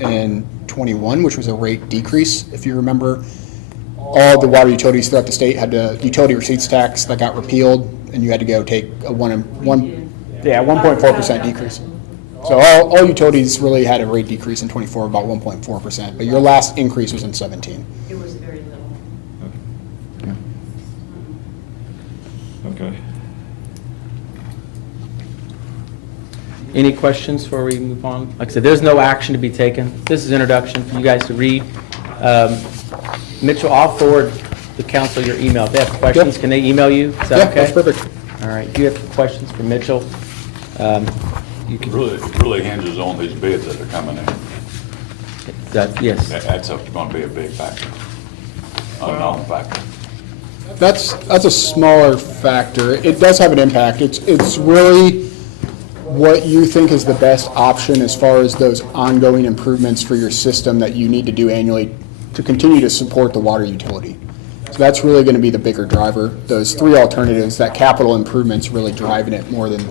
in 21, which was a rate decrease. If you remember, all the water utilities throughout the state had a utility receipts tax that got repealed, and you had to go take a 1.4% decrease. So all utilities really had a rate decrease in 24, about 1.4%, but your last increase was in 17. It was very little. Okay. Any questions before we move on? Like I said, there's no action to be taken. This is introduction for you guys to read. Mitchell, I'll forward the council your email. If they have questions, can they email you? Is that okay? That's perfect. All right. Do you have questions for Mitchell? You can. It really hinges on these bids that are coming in. Yes. That's going to be a big factor, unknown factor. That's a smaller factor. It does have an impact. It's really what you think is the best option as far as those ongoing improvements for your system that you need to do annually to continue to support the water utility. So that's really going to be the bigger driver. Those three alternatives, that capital improvement's really driving it more than,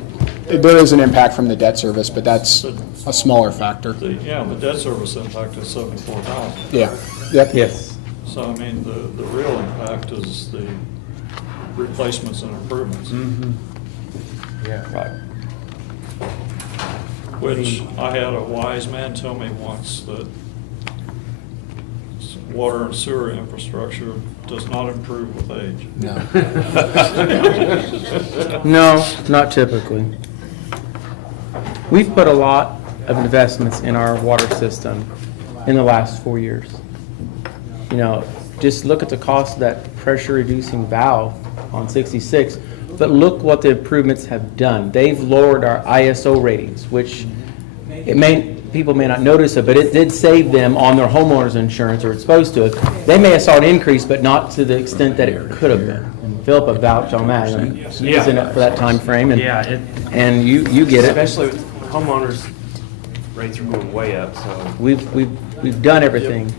there is an impact from the debt service, but that's a smaller factor. The debt service impact is 74,000. Yeah. Yep. Yes. So, I mean, the real impact is the replacements and improvements. Yeah. Right. Which I had a wise man tell me once that water and sewer infrastructure does not improve with age. No. No, not typically. We've put a lot of investments in our water system in the last 4 years. You know, just look at the cost of that pressure reducing valve on 66, but look what the improvements have done. They've lowered our ISO ratings, which people may not notice it, but it did save them on their homeowner's insurance, or it's supposed to. They may have saw an increase, but not to the extent that it could have been. And Philip vouched on that. He's in it for that time frame, and you get it. Especially with homeowners, rates are going way up, so. We've done everything,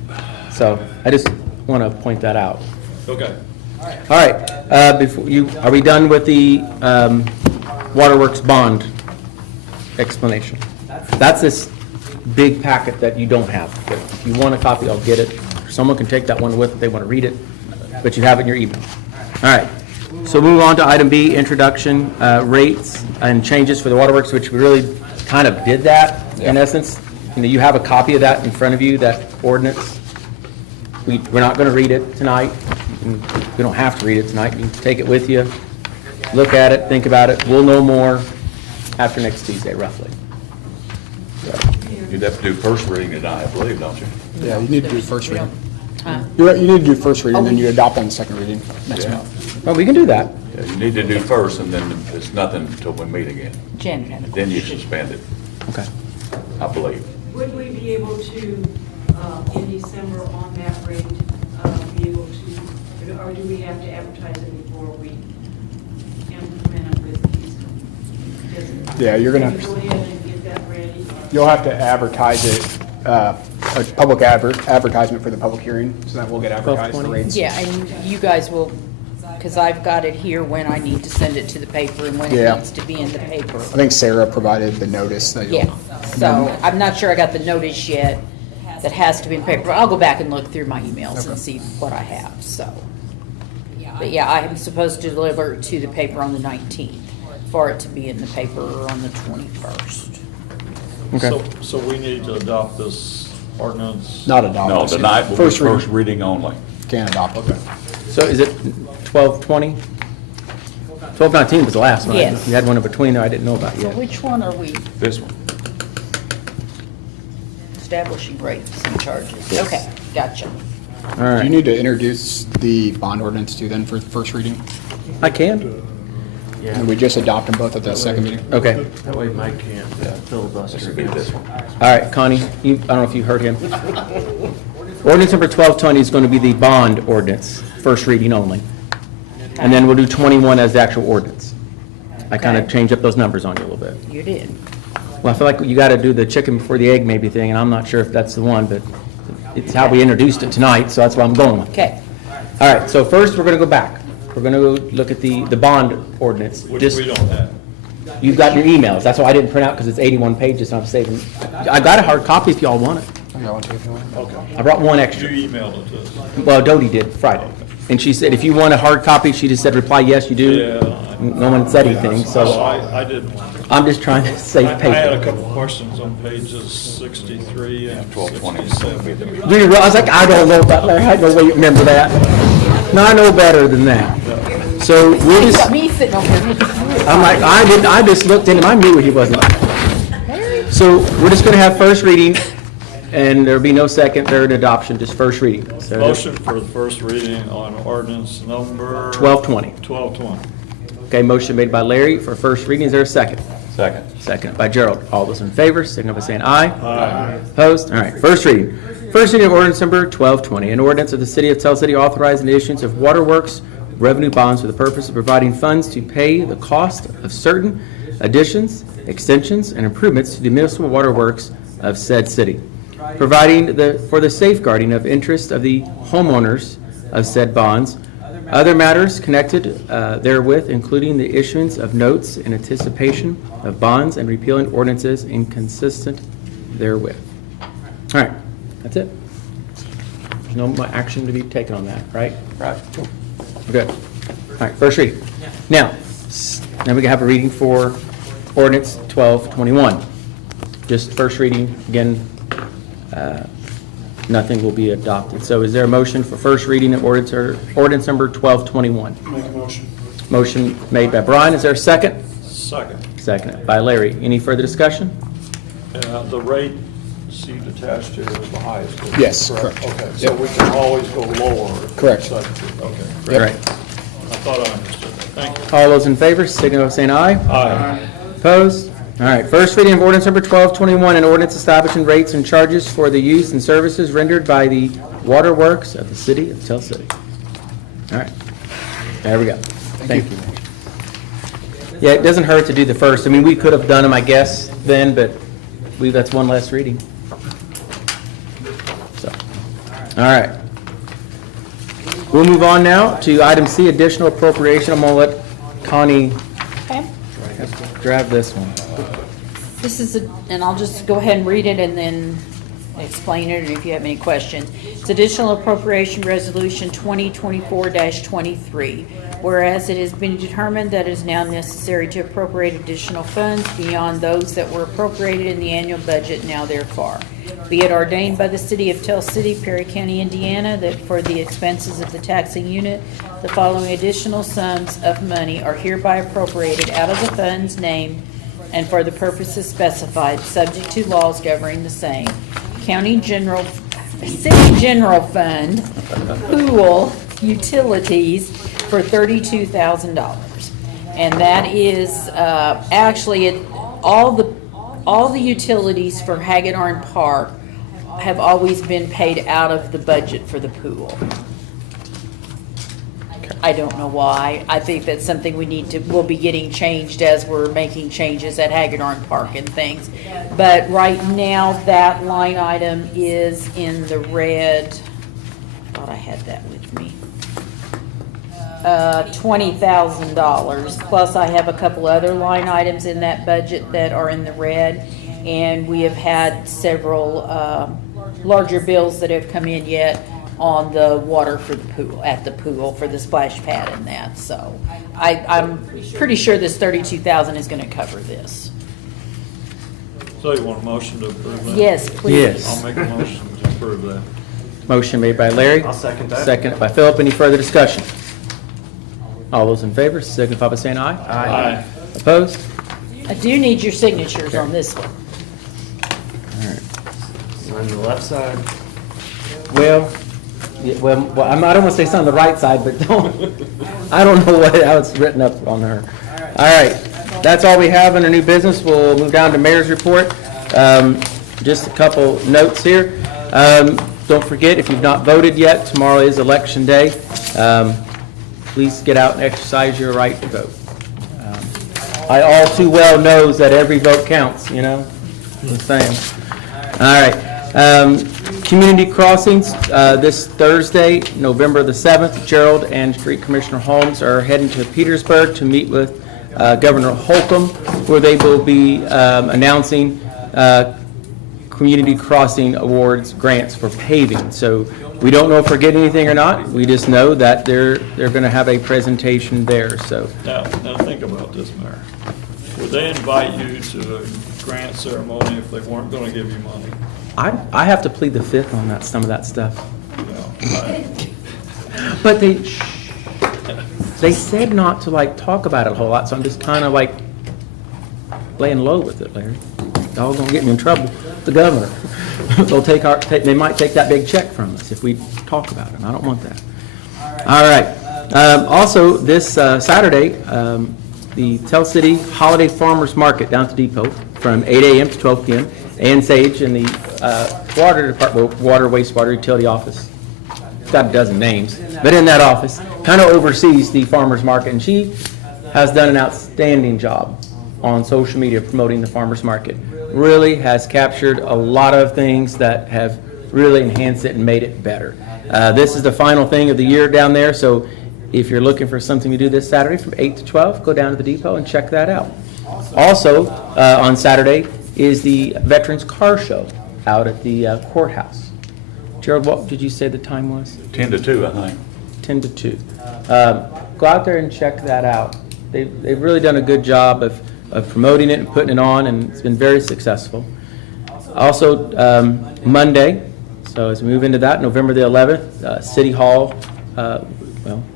so I just want to point that out. Okay. All right, are we done with the Waterworks bond explanation? That's this big packet that you don't have. But if you want a copy, I'll get it. Someone can take that one with if they want to read it, but you have it in your email. All right, so move on to item B, introduction, rates and changes for the Waterworks, which we really kind of did that in essence. You know, you have a copy of that in front of you, that ordinance. We're not going to read it tonight. We don't have to read it tonight. You can take it with you, look at it, think about it. We'll know more after next Tuesday, roughly. You'd have to do first reading tonight, I believe, don't you? Yeah, you need to do first reading. You need to do first reading, then you adopt on the second reading next Yeah. month. Well, we can do that. Yeah, you need to do first, and then it's nothing until we meet again. Janet had a Then you question. suspend it, Okay. I believe. Would we be able to, in December on that rate, be able to, or do we have to advertise it before we implement it with these? Yeah, you're gonna- Can we go ahead and get that ready? You'll have to advertise it, a public advertisement for the public hearing, so that will get advertised for 12/20? rates. Yeah, and you guys will, because I've got it here when I need to send it to the paper and when it Yeah. needs to be in the paper. I think Sarah provided the notice that you'll. Yeah, so I'm not sure I got the notice yet that has to be in paper. I'll go back and look through my emails and see what I have, so. But yeah, I am supposed to deliver it to the paper on the 19th for it to be in the paper on the 21st. Okay. So we need to adopt this ordinance? Not adopt. No, tonight will be First first reading. reading only. Can't adopt it. So is it 12/20? 12/19 was the last one. Yes. You had one in between there I didn't know about So yet. which one are we This one. establishing rates and charges? Okay, gotcha. All Do you right. need to introduce the bond ordinance too then for first reading? I can. And we just adopt them both at the second meeting? Okay. That way Mike can't filibuster This will be this one. All right, Connie, I don't know if you heard him. Ordinance number 1220 is going to be the bond ordinance, first reading only. And then we'll do 21 as the actual ordinance. I kind of Okay. changed up those numbers on you a little bit. You did. Well, I feel like you got to do the chicken before the egg maybe thing, and I'm not sure if that's the one, but it's how we introduced it tonight, so that's what I'm going with. Okay, All right, so first, we're going to go back. We're going to go look at the bond ordinance. Which Just- we don't have. You've got your emails. That's why I didn't print out, because it's 81 pages, and I'm saving. I got a hard copy if y'all want it. Okay. I brought one You extra. emailed it to us. Well, Dodie did Friday. And she said, if you want a hard copy, she just said, reply yes, you do. Yeah. No one said anything, so I didn't want it. I'm just trying to save I had a paper. couple questions on pages 63 and 67. I was like, I don't know about that. I had no way to remember that. No, I know better than that. So we'll You got just, me sitting over here. I'm like, I just looked at him, I knew he wasn't. So we're just gonna have first reading, and there'll be no second, third adoption, just first reading. So Motion for the first reading on ordinance number 1220. 1220. Okay, motion made by Larry for first reading. Is there a second? Second. Second by Gerald. All those in favor, signal by saying aye. Aye. Opposed? All right, first reading. First reading of ordinance number 1220, an ordinance of the City of Tell City authorizing the issuance of waterworks revenue bonds for the purpose of providing funds to pay the cost of certain additions, extensions, and improvements to the municipal waterworks of said city, providing for the safeguarding of interest of the homeowners of said bonds, other matters connected therewith, including the issuance of notes in anticipation of bonds and repealing ordinances inconsistent therewith. All right, that's it. There's no more action to be taken on that, right? Right. Good. All right, first reading. Now we can have a reading for ordinance 1221. Just first reading, again, nothing will be adopted. So is there a motion for first reading of ordinance number 1221? Make a motion. Motion made by Brian. Is there a second? Second. Second by Larry. Any further discussion? The rate C detached here is the highest. isn't it? Yes, correct. Okay, so we can always go lower. if we Correct. decide to. Okay, All great. right. I thought I understood that. Thank you. All those in favor, signal by saying aye. Aye. Opposed? All right, first reading of ordinance number 1221, an ordinance establishing rates and charges for the use and services rendered by the waterworks of the City of Tell City. All right, there we go. Thank you. Yeah, it doesn't hurt to do the first. I mean, we could have done them, I guess, then, but that's one less reading. So, all right. We'll move on now to item C, additional appropriation. I'm going to let Connie Okay. grab this one. This is, and I'll just go ahead and read it and then explain it, and if you have any questions. It's additional appropriation resolution 2024-23. Whereas it has been determined that it is now necessary to appropriate additional funds beyond those that were appropriated in the annual budget now therefore. Be it ordained by the City of Tell City, Perry County, Indiana, that for the expenses of the taxing unit, the following additional sums of money are hereby appropriated out of the funds named and for the purposes specified, subject to laws governing the same. City General Fund, pool, utilities for $32,000. And that is, actually, all the utilities for Hagedorn Park have always been paid out of the budget for the pool. I don't know why. I think that's something we'll be getting changed as we're making changes at Hagedorn Park and things. But right now, that line item is in the red. I thought I had that with me. $20,000. Plus, I have a couple other line items in that budget that are in the red. And we have had several larger bills that have come in yet on the water for the pool, at the pool for the splash pad and that. So I'm pretty sure this $32,000 is going to cover this. So you want a motion to approve that? Yes, please. Yes. I'll make a motion to approve that. Motion made by Larry. I'll second that. Seconded by Philip. Any further discussion? All those in favor, signify by saying aye. Aye. Opposed? I do need your signatures on this one. On the left side. Well, I don't want to say something on the right side, but I don't know how it's written up on her. All right, that's all we have under new business. We'll move down to mayor's report. Just a couple notes here. Don't forget, if you've not voted yet, tomorrow is election day. Please get out and exercise your right to vote. I all too well knows that every vote counts, you know? Just saying. All right. Community crossings, this Thursday, November the 7th, Gerald and Street Commissioner Holmes are heading to Petersburg to meet with Governor Holcomb, where they will be announcing Community Crossing Awards grants for paving. So we don't know if we're getting anything or not. We just know that they're going to have a presentation there, so. Now think about this, Mayor. Would they invite you to a grant ceremony if they weren't gonna give you money? I have to plead the fifth on that, some of that stuff. You know, But they said not to like talk about it a whole lot, so I'm just kind of like laying low with it, Larry. Y'all gonna get me in trouble with the governor. They might take that big check from us if we talk about it, and I don't want that. All right. Also, this Saturday, the Tell City Holiday Farmers Market down at the depot from 8 a.m. to 12 p.m. Ann Sage in the Water Department, Water Wastewater Utility Office. It's got a dozen names, but in that office, kind of oversees the farmers market, and she has done an outstanding job on social media promoting the farmers market. Really has captured a lot of things that have really enhanced it and made it better. This is the final thing of the year down there, so if you're looking for something to do this Saturday from 8 to 12, go down to the depot and check that out. Also, on Saturday is the Veterans Car Show out at the courthouse. Gerald, what did you say the time was? 10 to 2, I think. 10 to 2. Go out there and check that out. They've really done a good job of promoting it and putting it on, and it's been very successful. Also, Monday, so as we move into that, November the 11th, City Hall,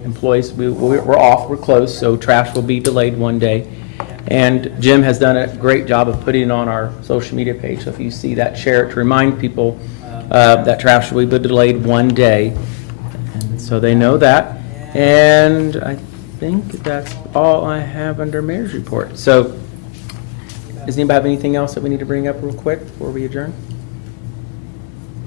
employees, we're off, we're closed, so trash will be delayed one day. And Jim has done a great job of putting it on our social media page, so if you see that, share it to remind people that trash will be delayed one day, and so they know that. And I think that's all I have under Mayor's report. So, does anybody have anything else that we need to bring up real quick before we adjourn?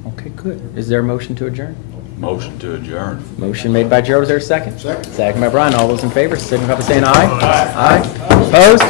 Okay, good. Is there a motion to adjourn? Motion to adjourn. Motion made by Gerald. Is there a second? Second by Brian. All those in favor, signify by saying aye. Aye. Opposed?